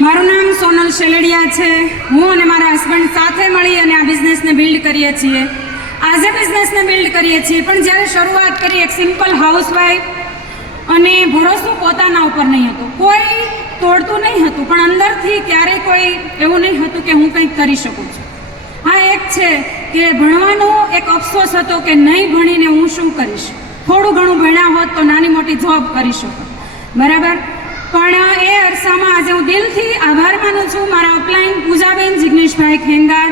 મારું નામ સોનલ શેલડિયા છે। હું અને મારા હસબન્ડ સાથે મળી અને આ બિઝનેસને બિલ્ડ કરીએ છીએ। આજે બિઝનેસને બિલ્ડ કરીએ છીએ, પણ જ્યારે શરૂઆત કરી એક સિમ્પલ હાઉસવાઈફ અને ભરોસો પોતાના ઉપર નહીં હતો, કોઈ તોડતું નહીં હતું, પણ અંદરથી ક્યારેય કોઈ એવું નહીં હતું કે હું કંઈક કરી શકું છું। હા, એક છે કે ભણવાનો એક અફસોસ હતો કે નહીં ભણીને હું શું કરીશ। થોડું ઘણું ભણ્યા હોત તો નાની મોટી જોબ કરી શકો, બરાબર। પણ એ અરસામાં આજે હું દિલથી આભાર માનું છું મારા upline Poojaben Jigneshbhai Khengar,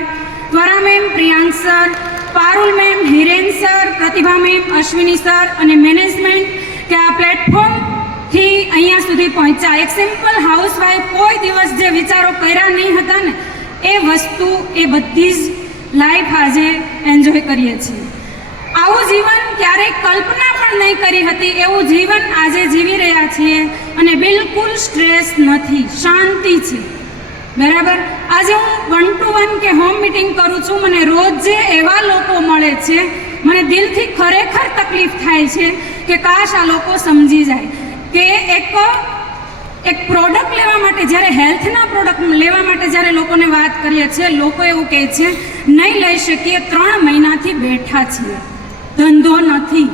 Twara ma'am, Priyank sir, Parul ma'am, Hiren sir, Pratibha ma'am, Ashwini sir અને મેનેજમેન્ટ કે આ પ્લેટફોર્મથી અહીંયા સુધી પહોંચ્યા। એક સિમ્પલ હાઉસવાઈફ કોઈ દિવસ જે વિચારો કર્યા નહીં હતા ને, એ વસ્તુ એ બધી જ લાઈફ આજે એન્જોય કરીએ છીએ। આવું જીવન ક્યારેય કલ્પના પણ નહીં કરી હતી, એવું જીવન આજે જીવી રહ્યા છીએ અને બિલકુલ સ્ટ્રેસ નથી, શાંતિ છે, બરાબર। આજે હું 1 to 1 કે હોમ મિટિંગ કરું છું, મને રોજ જે એવા લોકો મળે છે, મને દિલથી ખરેખર તકલીફ થાય છે કે કાશ આ લોકો સમજી જાય કે એક પ્રોડક્ટ લેવા માટે, જ્યારે હેલ્થના પ્રોડક્ટ લેવા માટે જ્યારે લોકોને વાત કરીએ છીએ, લોકો એવું કહે છે નહીં લઈ શકીએ, 3 મહિનાથી બેઠા છીએ, ધંધો નથી,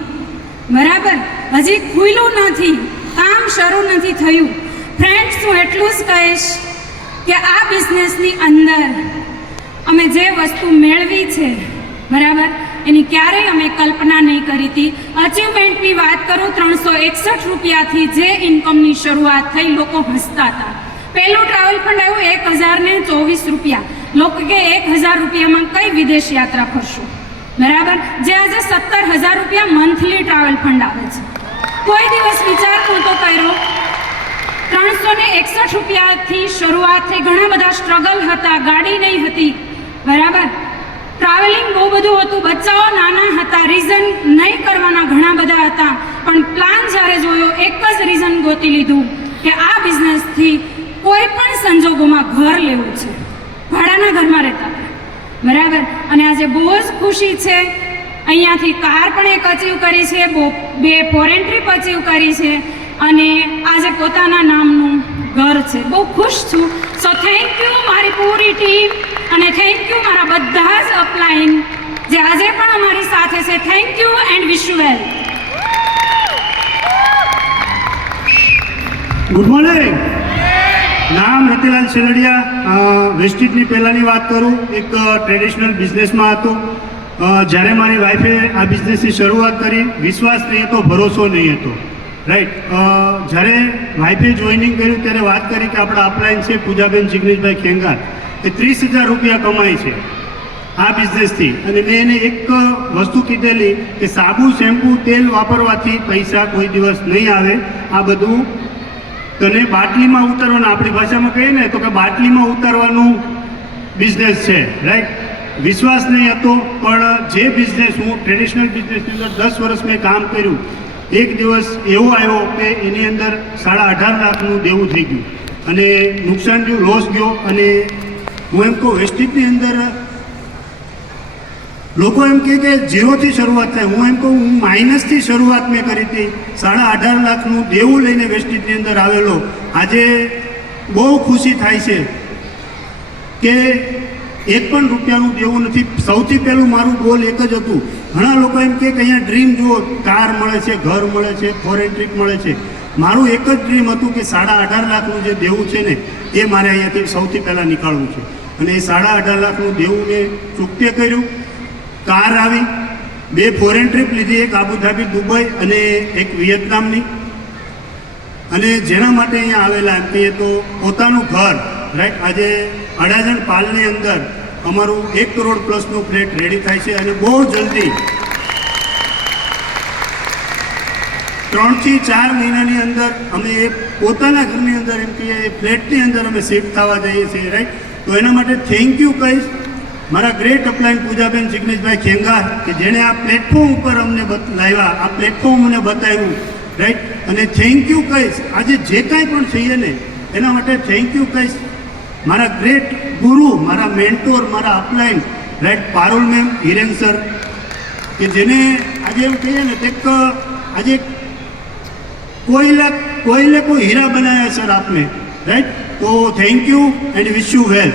બરાબર, હજી ખુલ્લું નથી, કામ શરૂ નથી થયું। ફ્રેન્ડ્સ, હું એટલું જ કહીશ કે આ બિઝનેસની અંદર અમે જે વસ્તુ મેળવી છે, બરાબર, એની ક્યારેય અમે કલ્પના નહીં કરી હતી। અચીવમેન્ટની વાત કરું, 361 રૂપિયાથી જે ઇન્કમની શરૂઆત થઈ, લોકો હસતા હતા। પહેલું ટ્રાવેલ ફંડ આવ્યું 1024 રૂપિયા, લોકો કે 1000 રૂપિયામાં કઈ વિદેશ યાત્રા ફરશું, બરાબર, જે આજે 17,000 રૂપિયા મંથલી ટ્રાવેલ ફંડ આવે છે। કોઈ દિવસ વિચાર નહોતો કર્યો। 361 રૂપિયાથી શરૂઆત થઈ, ઘણા બધા સ્ટ્રગલ હતા, ગાડી નહીં હતી, બરાબર, ટ્રાવેલિંગ બહુ બધું હતું, બચ્ચાઓ નાના હતા, રીઝન નહીં કરવાના ઘણા બધા હતા, પણ પ્લાન જ્યારે જોયો, એક જ રીઝન ગોતી લીધું કે આ બિઝનેસથી કોઈ પણ સંજોગોમાં ઘર લેવું છે, ભાડાના ઘરમાં રહેતા, બરાબર। અને આજે બહુ જ ખુશી છે, અહીંયાથી કાર પણ એક અચીવ કરી છે, 2 ફોરેન ટ્રીપ અચીવ કરી છે અને આજે પોતાના નામનું ઘર છે। બહુ ખુશ છું। સો થેન્ક યુ મારી પૂરી ટીમ અને થેન્ક યુ મારા બધા જ અપલાઈન જે આજે પણ અમારી સાથે છે। Thank you and wish you well. Good morning. નામ રતિલાલ શેલડિયા। વેસ્ટીજની પહેલાંની વાત કરું, એક ટ્રેડિશનલ બિઝનેસમાં હતો। જ્યારે મારી વાઈફે આ બિઝનેસની શરૂઆત કરી, વિશ્વાસ નહીં હતો, ભરોસો નહીં હતો, રાઈટ। જ્યારે વાઈફે જોઈનિંગ કર્યું ત્યારે વાત કરી કે આપણા અપલાઈન છે પૂજાબેન જિગ્નેશભાઈ ખેંગાર, એ 30,000 રૂપિયા કમાય છે આ બિઝનેસથી, અને મેં એને એક વસ્તુ કીધેલી કે સાબુ, શેમ્પૂ, તેલ વાપરવાથી પૈસા કોઈ દિવસ નહીં આવે, આ બધું તને બાટલીમાં ઉતારવાના, આપણી ભાષામાં કહીએ ને તો કે બાટલીમાં ઉતારવાનું બિઝનેસ છે, રાઈટ। વિશ્વાસ નહીં હતો, પણ જે બિઝનેસ હું ટ્રેડિશનલ બિઝનેસની અંદર 10 વર્ષ મેં કામ કર્યું, એક દિવસ એવો આવ્યો કે એની અંદર 18.5 લાખનું દેવું થઈ ગયું અને નુકસાન ગયું, લોસ ગયો। અને હું એમ કહું, વેસ્ટીજની અંદર લોકો એમ કહે કે 0થી શરૂઆત થાય, હું એમ કહું હું માઇનસથી શરૂઆત મેં કરી હતી। 18.5 લાખનું દેવું લઈને વેસ્ટીજની અંદર આવેલો। આજે બહુ ખુશી થાય છે કે 1 પણ રૂપિયાનું દેવું નથી। સૌથી પહેલું મારું ગોલ એક જ હતું। ઘણા લોકો એમ કે અહીંયા ડ્રીમ જુઓ, કાર મળે છે, ઘર મળે છે, ફોરેન ટ્રીપ મળે છે, મારું એક જ ડ્રીમ હતું કે 18.5 લાખનું જે દેવું છે ને, એ મારે અહીંયાથી સૌથી પહેલાં નીકાળવું છે। અને એ 18.5 લાખનું દેવું મેં ચૂકતે કર્યું। કાર આવી, 2 ફોરેન ટ્રીપ લીધી, એક આબુધાબી, દુબઈ અને એક વિયેતનામની। અને જેના માટે અહીંયા આવેલા એમ કહીએ તો પોતાનું ઘર, રાઈટ। આજે અડાજણ પાલની અંદર અમારું 1 કરોડ પ્લસનું ફ્લેટ રેડી થાય છે અને બહુ જલ્દી 3 થી 4 મહિનાની અંદર અમે એ પોતાના ઘરની અંદર એમ કહીએ એ ફ્લેટની અંદર અમે શિફ્ટ થવા જઈએ છીએ, રાઈટ। તો એના માટે થેન્ક યુ કહીશ મારા ગ્રેટ અપલાઈન પૂજાબેન જિગ્નેશભાઈ ખેંગાર કે જેણે આ પ્લેટફોર્મ ઉપર અમને લાવ્યા, આ પ્લેટફોર્મ અમને બતાવ્યું, રાઈટ। અને થેન્ક યુ કહીશ આજે જે કાંઈ પણ છીએ ને એના માટે થેન્ક યુ કહીશ મારા ગ્રેટ ગુરુ, મારા મેન્ટોર, મારા upline, right, Parul ma'am, Hiren sir કે જેને આજે એમ કહીએ ને એક આજે कोयले को हीरा बनाया सर आपने, રાઈટ. તો thank you and wish you well.